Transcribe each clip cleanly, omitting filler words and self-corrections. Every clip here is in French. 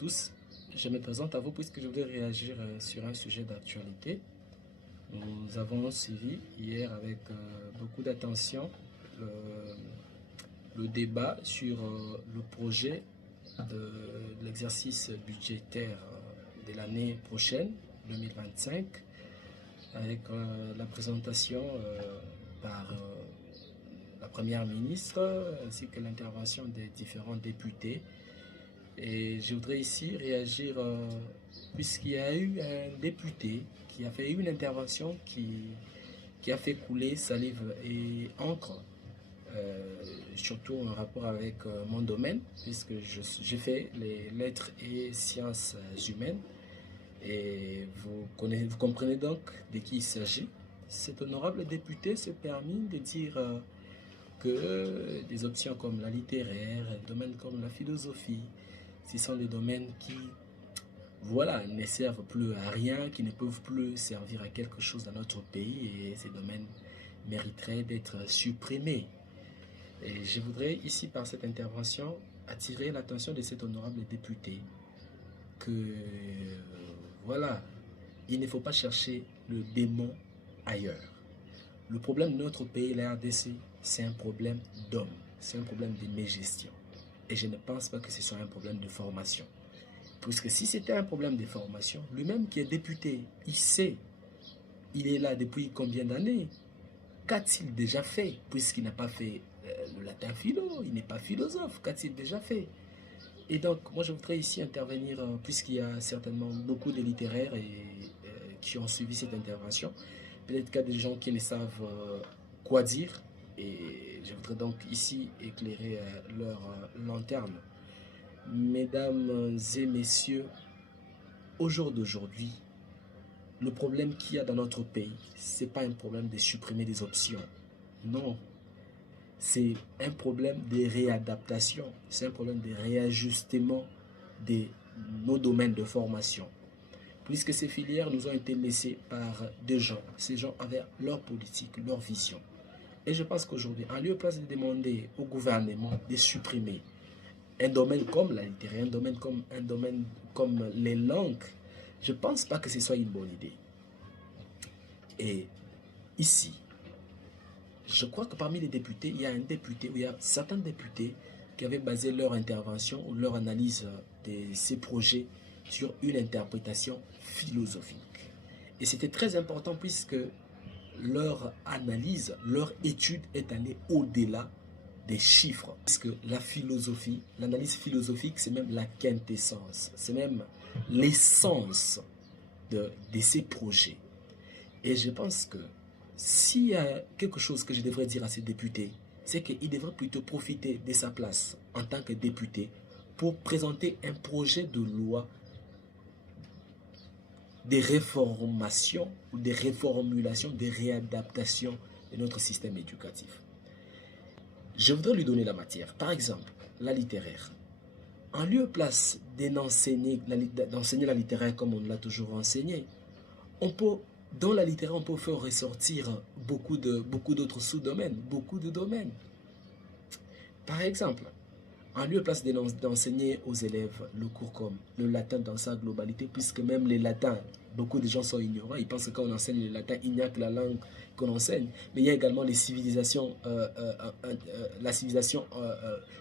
tous. Je me présente à vous puisque je voudrais réagir sur un sujet d'actualité. Nous avons suivi hier avec beaucoup d'attention le débat sur le projet de l'exercice budgétaire de l'année prochaine, 2025, avec la présentation par la Première ministre ainsi que l'intervention des différents députés. Et je voudrais ici réagir puisqu'il y a eu un député qui a fait une intervention qui a fait couler salive et encre, surtout en rapport avec mon domaine, puisque j'ai fait les lettres et sciences humaines. Et vous comprenez donc de qui il s'agit. Cet honorable député se permet de dire que des options comme la littéraire, des domaines comme la philosophie, ce sont des domaines qui, voilà, ne servent plus à rien, qui ne peuvent plus servir à quelque chose dans notre pays, et ces domaines mériteraient d'être supprimés. Et je voudrais ici, par cette intervention, attirer l'attention de cet honorable député que, voilà, il ne faut pas chercher le démon ailleurs. Le problème de notre pays, la RDC, c'est un problème d'homme, c'est un problème de mégestion. Et je ne pense pas que ce soit un problème de formation. Puisque si c'était un problème de formation, lui-même qui est député, il sait, il est là depuis combien d'années? Qu'a-t-il déjà fait? Puisqu'il n'a pas fait le latin philo, il n'est pas philosophe, qu'a-t-il déjà fait? Et donc, moi je voudrais ici intervenir, puisqu'il y a certainement beaucoup de littéraires qui ont suivi cette intervention. Peut-être qu'il y a des gens qui ne savent quoi dire. Et je voudrais donc ici éclairer leur lanterne. Mesdames et messieurs, au jour d'aujourd'hui, le problème qu'il y a dans notre pays, ce n'est pas un problème de supprimer des options. Non. C'est un problème de réadaptation. C'est un problème de réajustement de nos domaines de formation. Puisque ces filières nous ont été laissées par des gens. Ces gens avaient leur politique, leur vision. Et je pense qu'aujourd'hui, en lieu de place de demander au gouvernement de supprimer un domaine comme la littérature, un domaine comme les langues, je ne pense pas que ce soit une bonne idée. Et ici, je crois que parmi les députés, il y a certains députés qui avaient basé leur intervention ou leur analyse de ces projets sur une interprétation philosophique. Et c'était très important puisque leur analyse, leur étude est allée au-delà des chiffres. Parce que la philosophie, l'analyse philosophique, c'est même la quintessence, c'est même l'essence de ces projets. Et je pense que s'il y a quelque chose que je devrais dire à ces députés, c'est qu'ils devraient plutôt profiter de sa place en tant que député pour présenter un projet de loi des réformations, des réformulations, des réadaptations de notre système éducatif. Je voudrais lui donner la matière. Par exemple, la littéraire. En lieu et place d'enseigner la littéraire comme on l'a toujours enseigné, dans la littéraire, on peut faire ressortir beaucoup d'autres sous-domaines, beaucoup de domaines. Par exemple, en lieu et place d'enseigner aux élèves le cours comme le latin dans sa globalité, puisque même les latins, beaucoup de gens sont ignorants, ils pensent que quand on enseigne le latin, il n'y a que la langue qu'on enseigne, mais il y a également les civilisations, la civilisation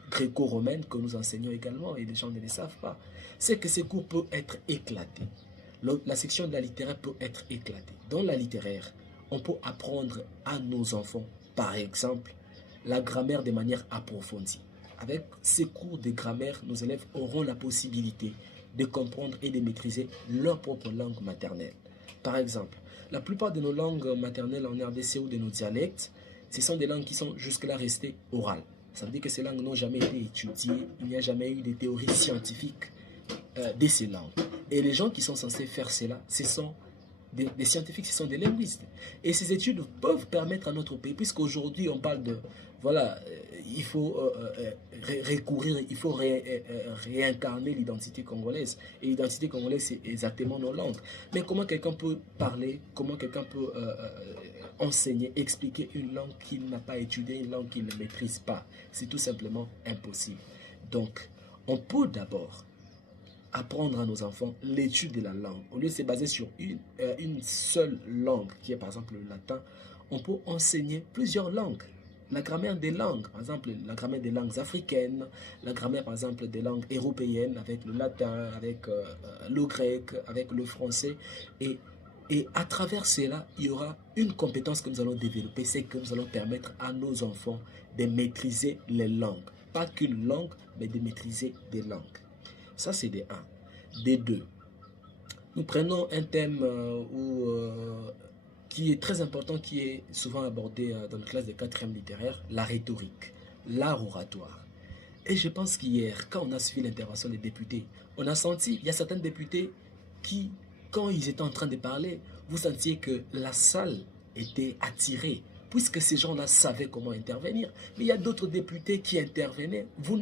gréco-romaine que nous enseignons également, et les gens ne le savent pas. C'est que ces cours peuvent être éclatés. La section de la littéraire peut être éclatée. Dans la littéraire, on peut apprendre à nos enfants, par exemple, la grammaire de manière approfondie. Avec ces cours de grammaire, nos élèves auront la possibilité de comprendre et de maîtriser leur propre langue maternelle. Par exemple, la plupart de nos langues maternelles en RDC ou de nos dialectes, ce sont des langues qui sont jusque-là restées orales. Ça veut dire que ces langues n'ont jamais été étudiées, il n'y a jamais eu de théories scientifiques de ces langues. Et les gens qui sont censés faire cela, ce sont des scientifiques, ce sont des linguistes. Et ces études peuvent permettre à notre pays, puisqu'aujourd'hui on parle de, voilà, il faut recourir, il faut réincarner l'identité congolaise. Et l'identité congolaise, c'est exactement nos langues. Mais comment quelqu'un peut parler, comment quelqu'un peut enseigner, expliquer une langue qu'il n'a pas étudiée, une langue qu'il ne maîtrise pas? C'est tout simplement impossible. Donc, on peut d'abord apprendre à nos enfants l'étude de la langue. Au lieu de se baser sur une seule langue, qui est par exemple le latin, on peut enseigner plusieurs langues. La grammaire des langues, par exemple la grammaire des langues africaines, la grammaire par exemple des langues européennes, avec le latin, avec le grec, avec le français. Et à travers cela, il y aura une compétence que nous allons développer, c'est que nous allons permettre à nos enfants de maîtriser les langues. Pas qu'une langue, mais de maîtriser des langues. Ça, c'est des 1. Des 2. Nous prenons un thème qui est très important, qui est souvent abordé dans la classe de 4e littéraire, la rhétorique, l'art oratoire. Et je pense qu'hier, quand on a suivi l'intervention des députés, on a senti, il y a certains députés qui, quand ils étaient en train de parler, vous sentiez que la salle était attirée, puisque ces gens-là savaient comment intervenir. Mais il y a d'autres députés qui intervenaient, vous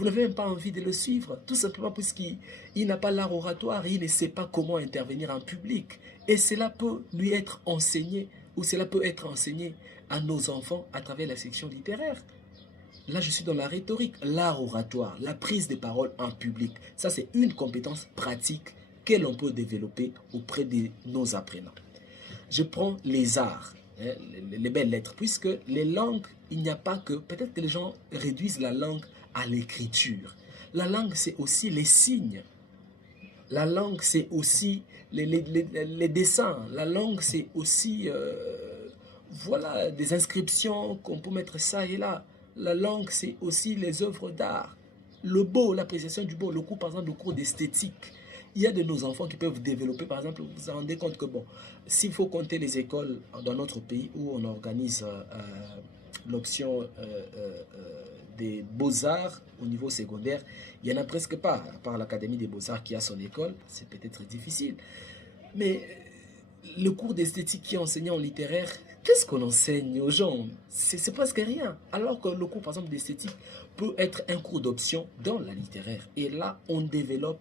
n'avez même pas envie de le suivre, tout simplement puisqu'il n'a pas l'art oratoire, il ne sait pas comment intervenir en public. Et cela peut lui être enseigné, ou cela peut être enseigné à nos enfants à travers la section littéraire. Là, je suis dans la rhétorique, l'art oratoire, la prise de parole en public. Ça, c'est une compétence pratique que l'on peut développer auprès de nos apprenants. Je prends les arts, les belles lettres, puisque les langues, il n'y a pas que... Peut-être que les gens réduisent la langue à l'écriture. La langue, c'est aussi les signes. La langue, c'est aussi les dessins. La langue, c'est aussi voilà, des inscriptions qu'on peut mettre ça et là. La langue, c'est aussi les œuvres d'art. Le beau, l'appréciation du beau, le cours, par exemple, le cours d'esthétique. Il y a de nos enfants qui peuvent développer, par exemple, vous vous rendez compte que, bon, s'il faut compter les écoles dans notre pays où on organise l'option des beaux-arts au niveau secondaire, il n'y en a presque pas, à part l'Académie des beaux-arts qui a son école, c'est peut-être difficile. Mais le cours d'esthétique qui est enseigné en littéraire, qu'est-ce qu'on enseigne aux gens? C'est presque rien. Alors que le cours, par exemple, d'esthétique peut être un cours d'option dans la littéraire. Et là, on développe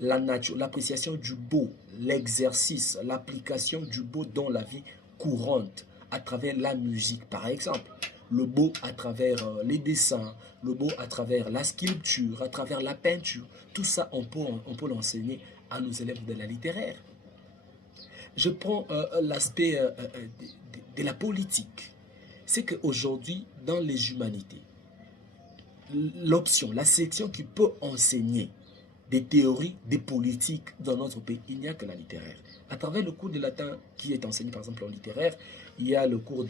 la nature, l'appréciation du beau, l'exercice, l'application du beau dans la vie courante, à travers la musique, par exemple. Le beau à travers les dessins, le beau à travers la sculpture, à travers la peinture. Tout ça, on peut l'enseigner à nos élèves de la littéraire. Je prends l'aspect de la politique. C'est qu'aujourd'hui, dans les humanités, l'option, la section qui peut enseigner des théories, des politiques dans notre pays, il n'y a que la littéraire. À travers le cours de latin qui est enseigné par exemple en littéraire, il y a le cours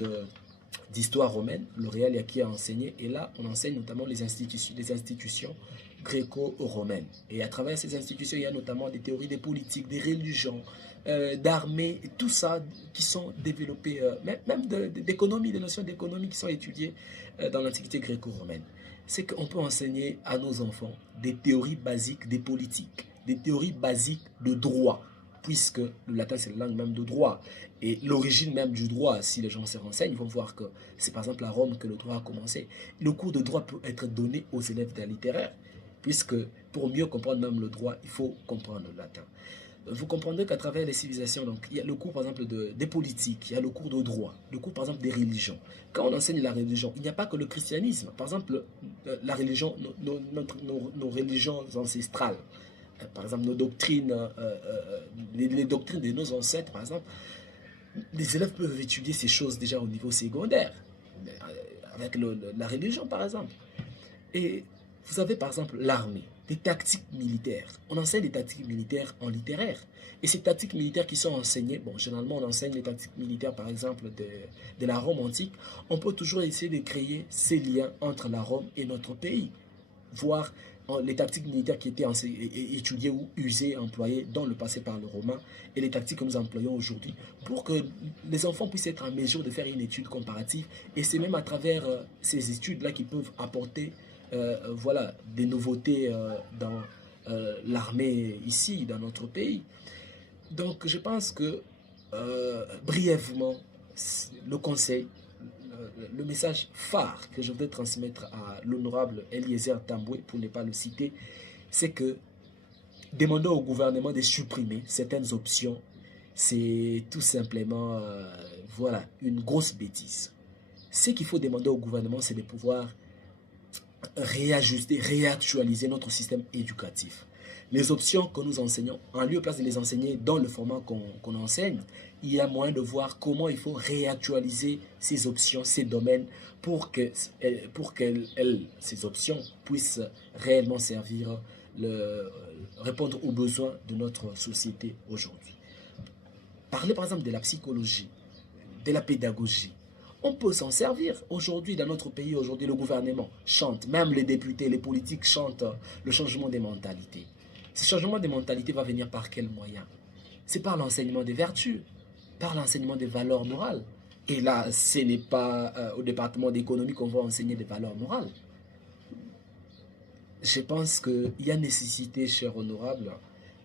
d'histoire romaine, le réel qui a enseigné, et là on enseigne notamment les institutions gréco-romaines. Et à travers ces institutions, il y a notamment des théories des politiques, des religions, d'armée, tout ça qui sont développés, même d'économie, des notions d'économie qui sont étudiées dans l'Antiquité gréco-romaine. C'est qu'on peut enseigner à nos enfants des théories basiques des politiques, des théories basiques de droit, puisque le latin c'est la langue même de droit. Et l'origine même du droit, si les gens se renseignent, ils vont voir que c'est par exemple à Rome que le droit a commencé. Le cours de droit peut être donné aux élèves de la littéraire, puisque pour mieux comprendre même le droit, il faut comprendre le latin. Vous comprendrez qu'à travers les civilisations, donc, il y a le cours par exemple des politiques, il y a le cours de droit, le cours par exemple des religions. Quand on enseigne la religion, il n'y a pas que le christianisme. Par exemple, la religion, nos religions ancestrales, par exemple nos doctrines, les doctrines de nos ancêtres, par exemple, les élèves peuvent étudier ces choses déjà au niveau secondaire, avec la religion par exemple. Et vous avez par exemple l'armée, des tactiques militaires. On enseigne des tactiques militaires en littéraire. Et ces tactiques militaires qui sont enseignées, bon, généralement on enseigne les tactiques militaires par exemple de la Rome antique. On peut toujours essayer de créer ces liens entre la Rome et notre pays. Voir les tactiques militaires qui étaient étudiées ou usées, employées dans le passé par le Romain et les tactiques que nous employons aujourd'hui pour que les enfants puissent être en mesure de faire une étude comparative. Et c'est même à travers ces études-là qu'ils peuvent apporter voilà, des nouveautés dans l'armée ici, dans notre pays. Donc je pense que brièvement, le conseil, le message phare que je voudrais transmettre à l'honorable Eliezer Tamboué, pour ne pas le citer, c'est que demander au gouvernement de supprimer certaines options, c'est tout simplement voilà, une grosse bêtise. Ce qu'il faut demander au gouvernement, c'est de pouvoir réajuster, réactualiser notre système éducatif. les options que nous enseignons, en lieu et place de les enseigner dans le format qu'on enseigne, il y a moyen de voir comment il faut réactualiser ces options, ces domaines, pour que ces options puissent réellement servir, répondre aux besoins de notre société aujourd'hui. Parler par exemple de la psychologie, de la pédagogie. On peut s'en servir. Aujourd'hui, dans notre pays, aujourd'hui, le gouvernement chante, même les députés, les politiques chantent le changement des mentalités. Ce changement des mentalités va venir par quel moyen? C'est par l'enseignement des vertus, par l'enseignement des valeurs morales. Et là, ce n'est pas au département d'économie qu'on va enseigner des valeurs morales. Je pense qu'il y a nécessité, cher honorable,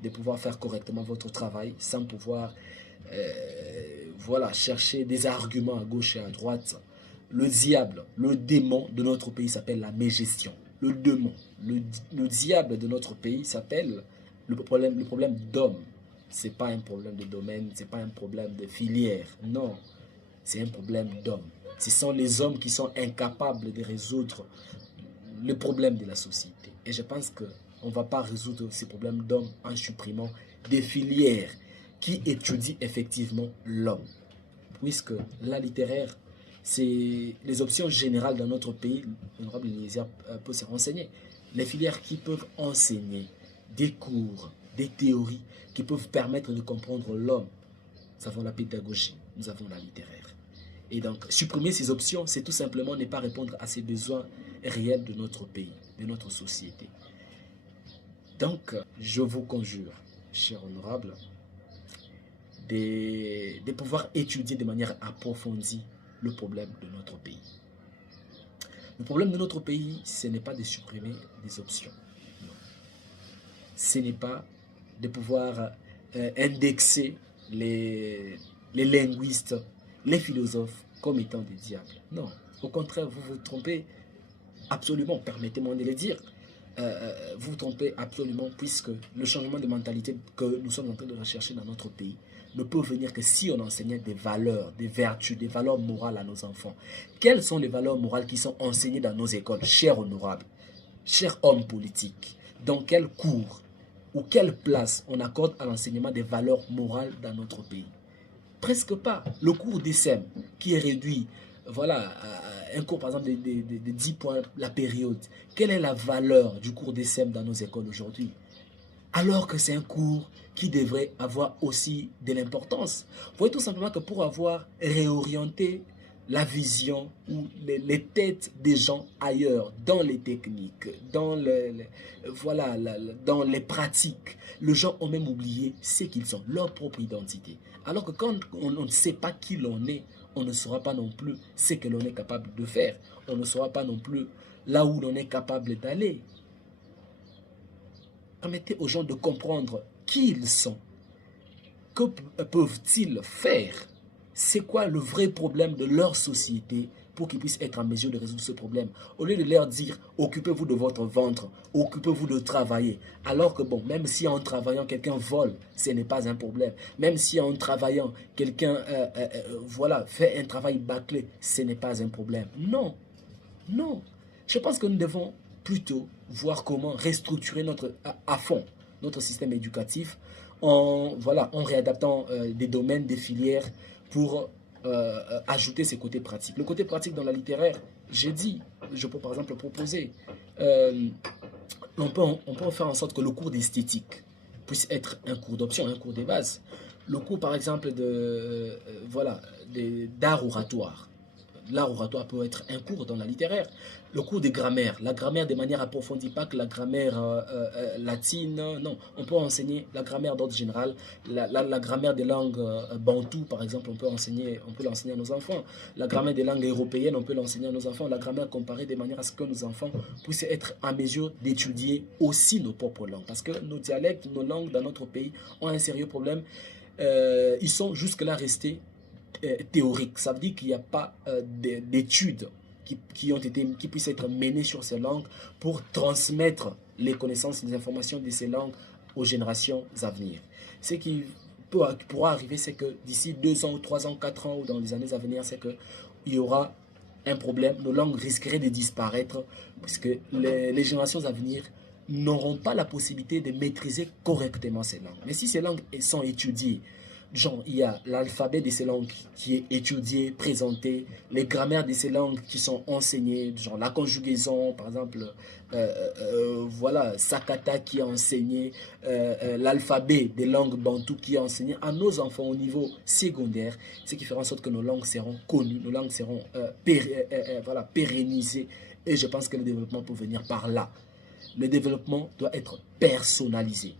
de pouvoir faire correctement votre travail sans pouvoir voilà, chercher des arguments à gauche et à droite. Le diable, le démon de notre pays s'appelle la mégestion. Le démon, le diable de notre pays s'appelle le problème d'homme. Ce n'est pas un problème de domaine, ce n'est pas un problème de filière. Non, c'est un problème d'homme. Ce sont les hommes qui sont incapables de résoudre le problème de la société. Et je pense qu'on ne va pas résoudre ces problèmes d'hommes en supprimant des filières qui étudient effectivement l'homme. Puisque la littéraire, c'est les options générales dans notre pays, l'honorable Eléazir peut se renseigner. Les filières qui peuvent enseigner des cours, des théories qui peuvent permettre de comprendre l'homme. Nous avons la pédagogie, nous avons la littéraire. Et donc, supprimer ces options, c'est tout simplement ne pas répondre à ces besoins réels de notre pays, de notre société. Donc, je vous conjure, cher honorable, de pouvoir étudier de manière approfondie le problème de notre pays. Le problème de notre pays, ce n'est pas de supprimer des options. Non. Ce n'est pas de pouvoir indexer les linguistes, les philosophes comme étant des diables. Non, au contraire, vous vous trompez absolument, permettez-moi de le dire. Vous vous trompez absolument, puisque le changement de mentalité que nous sommes en train de rechercher dans notre pays ne peut venir que si on enseignait des valeurs, des vertus, des valeurs morales à nos enfants. Quelles sont les valeurs morales qui sont enseignées dans nos écoles, chers honorables, chers hommes politiques? Dans quel cours ou quelle place on accorde à l'enseignement des valeurs morales dans notre pays? Presque pas. Le cours d'ESSEM qui est réduit, voilà, un cours par exemple de 10 points la période. Quelle est la valeur du cours d'ESSEM dans nos écoles aujourd'hui? Alors que c'est un cours qui devrait avoir aussi de l'importance. Vous voyez tout simplement que pour avoir réorienté la vision ou les têtes des gens ailleurs, dans les techniques, dans, voilà, dans les pratiques, les gens ont même oublié ce qu'ils sont, leur propre identité. Alors que quand on ne sait pas qui l'on est, on ne saura pas non plus ce que l'on est capable de faire. On ne saura pas non plus là où l'on est capable d'aller. Permettez aux gens de comprendre qui ils sont. Que peuvent-ils faire? C'est quoi le vrai problème de leur société pour qu'ils puissent être en mesure de résoudre ce problème? Au lieu de leur dire, occupez-vous de votre ventre, occupez-vous de travailler. Alors que bon, même si en travaillant, quelqu'un vole, ce n'est pas un problème. Même si en travaillant, quelqu'un voilà, fait un travail bâclé, ce n'est pas un problème. Non, non. Je pense que nous devons plutôt voir comment restructurer à fond notre système éducatif en réadaptant des domaines, des filières pour ajouter ces côtés pratiques. Le côté pratique dans la littéraire, j'ai dit, je peux par exemple proposer, on peut faire en sorte que le cours d'esthétique puisse être un cours d'option, un cours de base. Le cours par exemple d'art oratoire. L'art oratoire peut être un cours dans la littéraire. Le cours de grammaire, la grammaire de manière approfondie, pas que la grammaire latine, non. On peut enseigner la grammaire d'ordre général, la grammaire des langues bantou, par exemple, on peut l'enseigner à nos enfants. La grammaire des langues européennes, on peut l'enseigner à nos enfants. La grammaire comparée de manière à ce que nos enfants puissent être en mesure d'étudier aussi nos propres langues. Parce que nos dialectes, nos langues dans notre pays ont un sérieux problème. Ils sont jusque-là restés théorique. Ça veut dire qu'il n'y a pas d'études qui puissent être menées sur ces langues pour transmettre les connaissances, les informations de ces langues aux générations à venir. Ce qui pourra arriver, c'est que d'ici 2 ans, ou 3 ans, 4 ans, ou dans les années à venir, c'est qu'il y aura un problème. Nos langues risqueraient de disparaître puisque les générations à venir n'auront pas la possibilité de maîtriser correctement ces langues. Mais si ces langues sont étudiées, genre il y a l'alphabet de ces langues qui est étudié, présenté, les grammaires de ces langues qui sont enseignées, genre la conjugaison, par exemple, voilà, Sakata qui est enseigné, l'alphabet des langues bantoues qui est enseigné à nos enfants au niveau secondaire, ce qui fera en sorte que nos langues seront connues, nos langues seront voilà, pérennisées, et je pense que le développement peut venir par là. Le développement doit être personnalisé.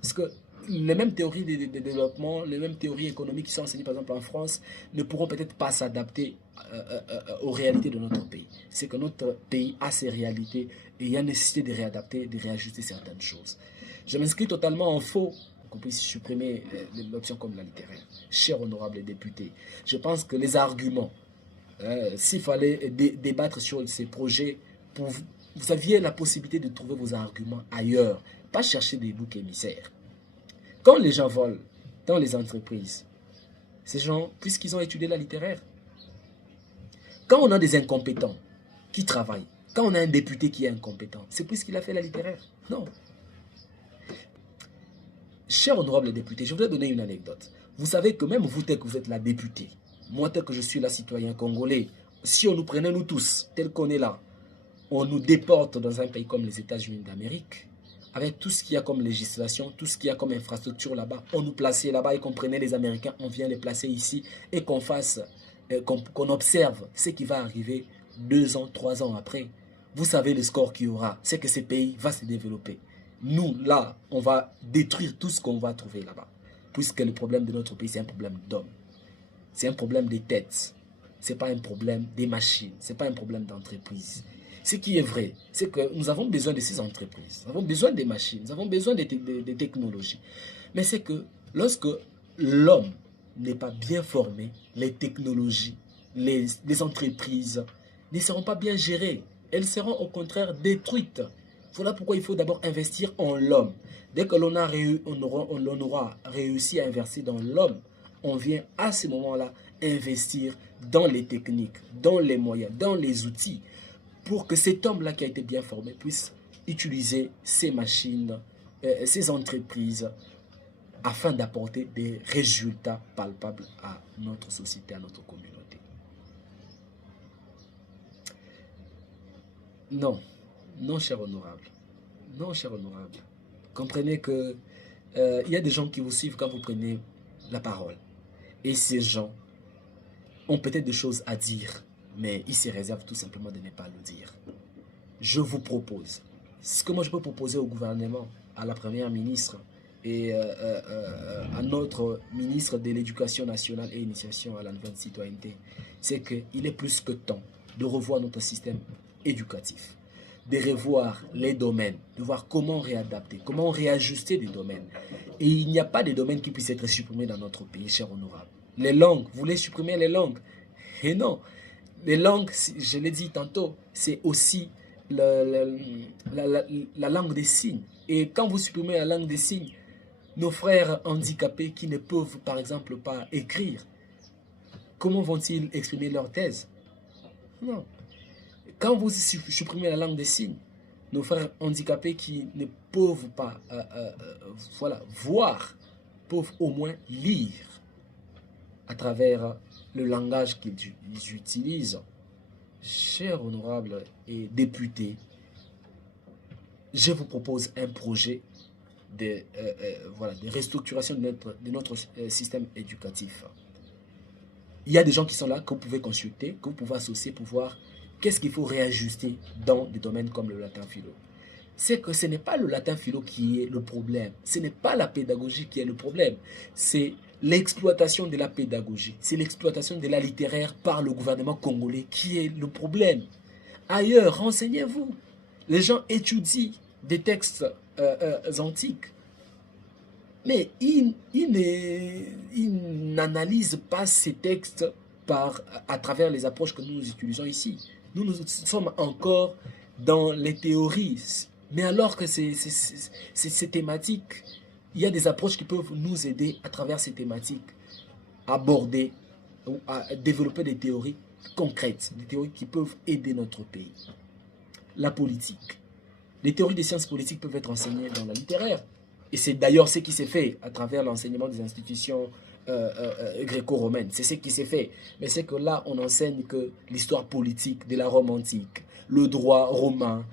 Parce que les mêmes théories de développement, les mêmes théories économiques qui sont enseignées par exemple en France ne pourront peut-être pas s'adapter aux réalités de notre pays. C'est que notre pays a ses réalités et il y a nécessité de réadapter, de réajuster certaines choses. Je m'inscris totalement en faux qu'on puisse supprimer l'option comme la littéraire. Cher honorable député, je pense que les arguments, s'il fallait débattre sur ces projets, vous aviez la possibilité de trouver vos arguments ailleurs, pas chercher des boucs émissaires. Quand les gens volent dans les entreprises, ces gens, puisqu'ils ont étudié la littéraire, quand on a des incompétents qui travaillent, quand on a un député qui est incompétent, c'est puisqu'il a fait la littéraire. Non. Cher honorable député, je voudrais donner une anecdote. Vous savez que même vous, tel que vous êtes la députée, moi tel que je suis la citoyen congolais, si on nous prenait nous tous, tel qu'on est là, on nous déporte dans un pays comme les États-Unis d'Amérique, avec tout ce qu'il y a comme législation, tout ce qu'il y a comme infrastructure là-bas, on nous plaçait là-bas et qu'on prenait les Américains, on vient les placer ici et qu'on fasse, qu'on observe ce qui va arriver 2 ans, 3 ans après. Vous savez le score qu'il y aura, c'est que ce pays va se développer. Nous, là, on va détruire tout ce qu'on va trouver là-bas. Puisque le problème de notre pays, c'est un problème d'hommes. C'est un problème des têtes. Ce n'est pas un problème des machines. Ce n'est pas un problème d'entreprise. Ce qui est vrai, c'est que nous avons besoin de ces entreprises, nous avons besoin des machines, nous avons besoin des technologies. Mais c'est que lorsque l'homme n'est pas bien formé, les technologies, les entreprises ne seront pas bien gérées. Elles seront au contraire détruites. Voilà pourquoi il faut d'abord investir en l'homme. Dès que l'on aura réussi à investir dans l'homme, on vient à ce moment-là investir dans les techniques, dans les moyens, dans les outils, pour que cet homme-là qui a été bien formé puisse utiliser ces machines, ces entreprises, afin d'apporter des résultats palpables à notre société, à notre communauté. Non, non, cher honorable. Non, cher honorable. Comprenez que il y a des gens qui vous suivent quand vous prenez la parole. Et ces gens ont peut-être des choses à dire, mais ils se réservent tout simplement de ne pas le dire. Je vous propose, ce que moi je peux proposer au gouvernement, à la première ministre et à notre ministre de l'Éducation nationale et initiation à la nouvelle citoyenneté, c'est qu'il est plus que temps de revoir notre système éducatif, de revoir les domaines, de voir comment réadapter, comment réajuster des domaines. Et il n'y a pas de domaines qui puissent être supprimés dans notre pays, cher honorable. Les langues, vous voulez supprimer les langues? Et non, les langues, je l'ai dit tantôt, c'est aussi la langue des signes. Et quand vous supprimez la langue des signes, nos frères handicapés qui ne peuvent par exemple pas écrire, comment vont-ils exprimer leur thèse? Non. Quand vous supprimez la langue des signes, nos frères handicapés qui ne peuvent pas voilà, voir, peuvent au moins lire à travers le langage qu'ils utilisent. Chers honorables et députés, je vous propose un projet de, voilà, de restructuration de notre système éducatif. Il y a des gens qui sont là que vous pouvez consulter, que vous pouvez associer pour voir qu'est-ce qu'il faut réajuster dans des domaines comme le latin philo. C'est que ce n'est pas le latin philo qui est le problème, ce n'est pas la pédagogie qui est le problème, c'est l'exploitation de la pédagogie, c'est l'exploitation de la littéraire par le gouvernement congolais qui est le problème. Ailleurs, renseignez-vous. Les gens étudient des textes antiques, mais ils n'analysent pas ces textes à travers les approches que nous utilisons ici. Nous sommes encore dans les théories, mais alors que ces thématiques, il y a des approches qui peuvent nous aider à travers ces thématiques à aborder ou à développer des théories concrètes, des théories qui peuvent aider notre pays. La politique. Les théories des sciences politiques peuvent être enseignées dans la littéraire. Et c'est d'ailleurs ce qui s'est fait à travers l'enseignement des institutions gréco-romaines. C'est ce qui s'est fait. Mais c'est que là, on enseigne que l'histoire politique de la Rome antique, le droit romain,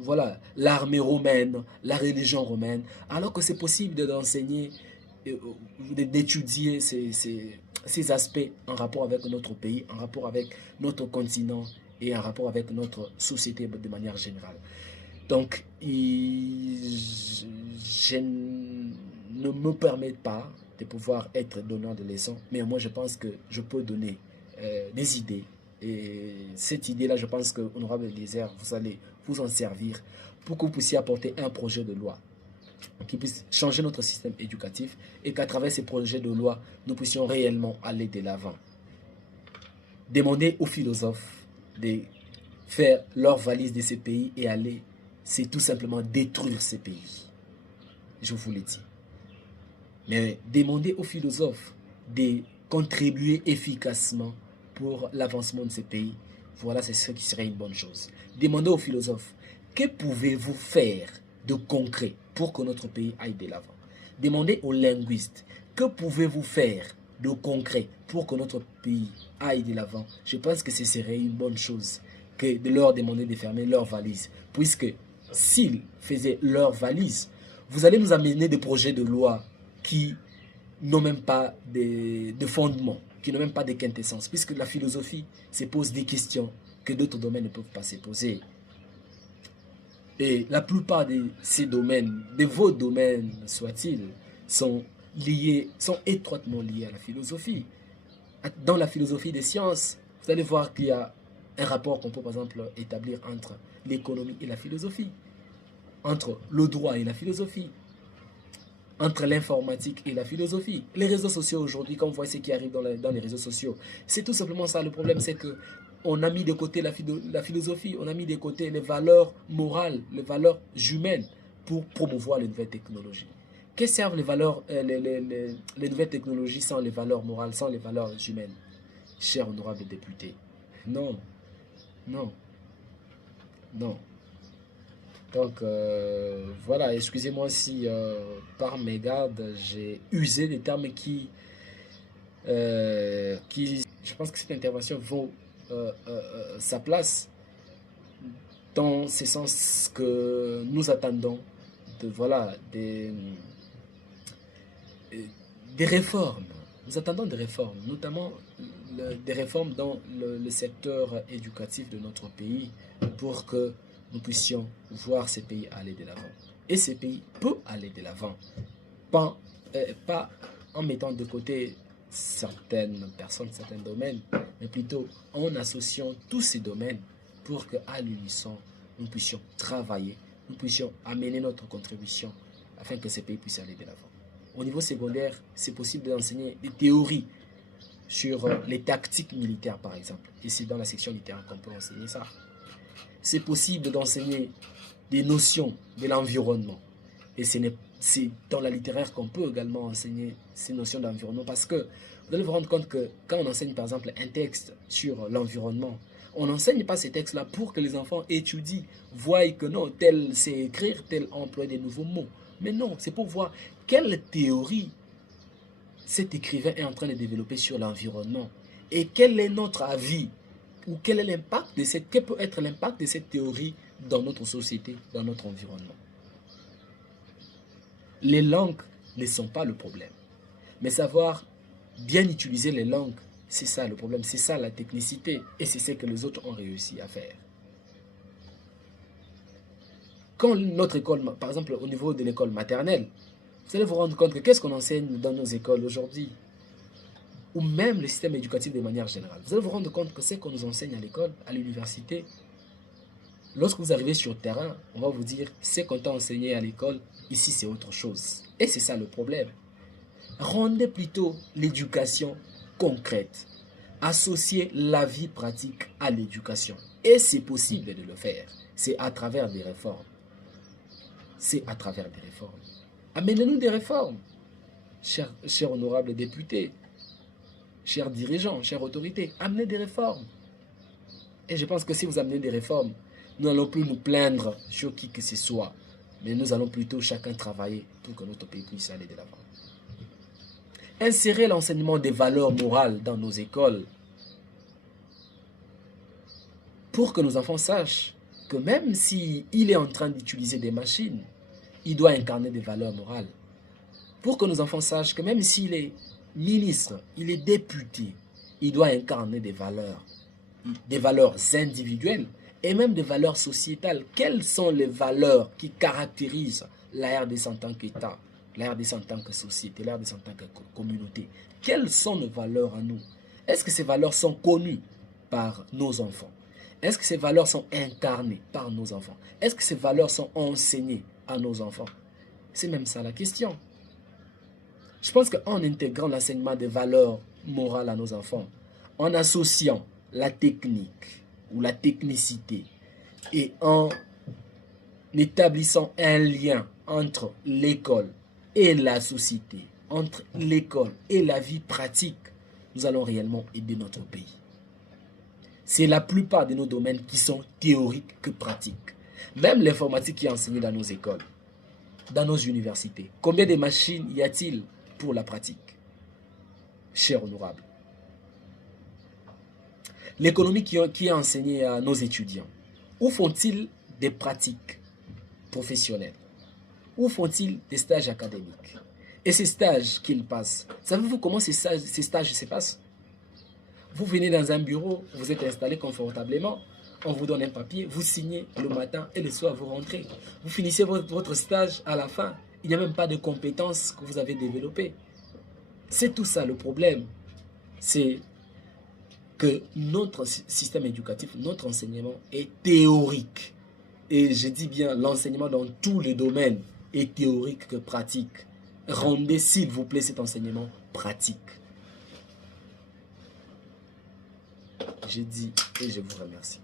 voilà, l'armée romaine, la religion romaine, alors que c'est possible d'enseigner, d'étudier ces aspects en rapport avec notre pays, en rapport avec notre continent et en rapport avec notre société de manière générale. Donc, je ne me permets pas de pouvoir être donneur de leçons, mais moi je pense que je peux donner des idées. Et cette idée-là, je pense que Honorable Eliezer, vous allez vous en servir pour que vous puissiez apporter un projet de loi qui puisse changer notre système éducatif et qu'à travers ces projets de loi, nous puissions réellement aller de l'avant. Demander aux philosophes de faire leur valise de ces pays et aller, c'est tout simplement détruire ces pays. Je vous le dis. Mais demander aux philosophes de contribuer efficacement pour l'avancement de ces pays, voilà, c'est ce qui serait une bonne chose. Demandez aux philosophes, que pouvez-vous faire de concret pour que notre pays aille de l'avant? Demandez aux linguistes, que pouvez-vous faire de concret pour que notre pays aille de l'avant? Je pense que ce serait une bonne chose que de leur demander de fermer leurs valises, puisque s'ils faisaient leurs valises, vous allez nous amener des projets de loi qui n'ont même pas de fondement, qui n'ont même pas de quintessence, puisque la philosophie se pose des questions que d'autres domaines ne peuvent pas se poser. Et la plupart de ces domaines, de vos domaines soit-ils, sont étroitement liés à la philosophie. Dans la philosophie des sciences, vous allez voir qu'il y a un rapport qu'on peut par exemple établir entre l'économie et la philosophie, entre le droit et la philosophie, entre l'informatique et la philosophie. Les réseaux sociaux aujourd'hui, quand on voit ce qui arrive dans les réseaux sociaux, c'est tout simplement ça. Le problème, c'est que on a mis de côté la philosophie, on a mis de côté les valeurs morales, les valeurs humaines pour promouvoir les nouvelles technologies. Que servent les nouvelles technologies sans les valeurs morales, sans les valeurs humaines, cher honorable député? Non, non, non. Donc, voilà, excusez-moi si par mégarde, j'ai usé des termes qui, je pense que cette intervention vaut sa place dans ce sens que nous attendons voilà, des réformes. Nous attendons des réformes, notamment des réformes dans le secteur éducatif de notre pays pour que nous puissions voir ces pays aller de l'avant. Et ces pays peuvent aller de l'avant, pas en mettant de côté certaines personnes, certains domaines, mais plutôt en associant tous ces domaines pour qu'à l'unisson, nous puissions travailler, nous puissions amener notre contribution afin que ces pays puissent aller de l'avant. Au niveau secondaire, c'est possible d'enseigner des théories sur les tactiques militaires, par exemple. Et c'est dans la section littéraire qu'on peut enseigner ça. C'est possible d'enseigner des notions de l'environnement. Et c'est dans la littéraire qu'on peut également enseigner ces notions d'environnement. Parce que vous allez vous rendre compte que quand on enseigne par exemple un texte sur l'environnement, on n'enseigne pas ces textes-là pour que les enfants étudient, voient que non, tel c'est écrire, tel employer des nouveaux mots. Mais non, c'est pour voir quelle théorie cet écrivain est en train de développer sur l'environnement. Et quel est notre avis ou quel est l'impact quel peut être l'impact de cette théorie dans notre société, dans notre environnement. Les langues ne sont pas le problème. Mais savoir bien utiliser les langues, c'est ça le problème, c'est ça la technicité. Et c'est ce que les autres ont réussi à faire. Quand notre école, par exemple au niveau de l'école maternelle, vous allez vous rendre compte que qu'est-ce qu'on enseigne dans nos écoles aujourd'hui, ou même le système éducatif de manière générale. Vous allez vous rendre compte que ce qu'on nous enseigne à l'école, à l'université, lorsque vous arrivez sur le terrain, on va vous dire, ce qu'on t'a enseigné à l'école, ici c'est autre chose. Et c'est ça le problème. Rendez plutôt l'éducation concrète. Associez la vie pratique à l'éducation. Et c'est possible de le faire. C'est à travers des réformes. C'est à travers des réformes. Amenez-nous des réformes, chers honorables députés, chers dirigeants, chères autorités. Amenez des réformes. Et je pense que si vous amenez des réformes, Nous n'allons plus nous plaindre sur qui que ce soit, mais nous allons plutôt chacun travailler pour que notre pays puisse aller de l'avant. Insérer l'enseignement des valeurs morales dans nos écoles pour que nos enfants sachent que même s'il est en train d'utiliser des machines, il doit incarner des valeurs morales. Pour que nos enfants sachent que même s'il est ministre, il est député, il doit incarner des valeurs individuelles et même des valeurs sociétales. Quelles sont les valeurs qui caractérisent la RDC en tant qu'État, la RDC en tant que société, la RDC en tant que communauté? Quelles sont nos valeurs à nous? Est-ce que ces valeurs sont connues par nos enfants? Est-ce que ces valeurs sont incarnées par nos enfants? Est-ce que ces valeurs sont enseignées à nos enfants? C'est même ça la question. Je pense qu'en intégrant l'enseignement des valeurs morales à nos enfants, en associant la technique ou la technicité et en établissant un lien entre l'école et la société, entre l'école et la vie pratique, nous allons réellement aider notre pays. C'est la plupart de nos domaines qui sont théoriques que pratiques. Même l'informatique qui est enseignée dans nos écoles, dans nos universités. Combien de machines y a-t-il pour la pratique? Cher honorable. L'économie qui est enseignée à nos étudiants, où font-ils des pratiques professionnelles? Où font-ils des stages académiques? Et ces stages qu'ils passent, savez-vous comment ces stages se passent? Vous venez dans un bureau, vous êtes installé confortablement, on vous donne un papier, vous signez le matin et le soir vous rentrez. Vous finissez votre stage à la fin, il n'y a même pas de compétences que vous avez développées. C'est tout ça le problème. C'est que notre système éducatif, notre enseignement est théorique. Et je dis bien, l'enseignement dans tous les domaines est théorique que pratique. Rendez, s'il vous plaît, cet enseignement pratique. Je dis et je vous remercie.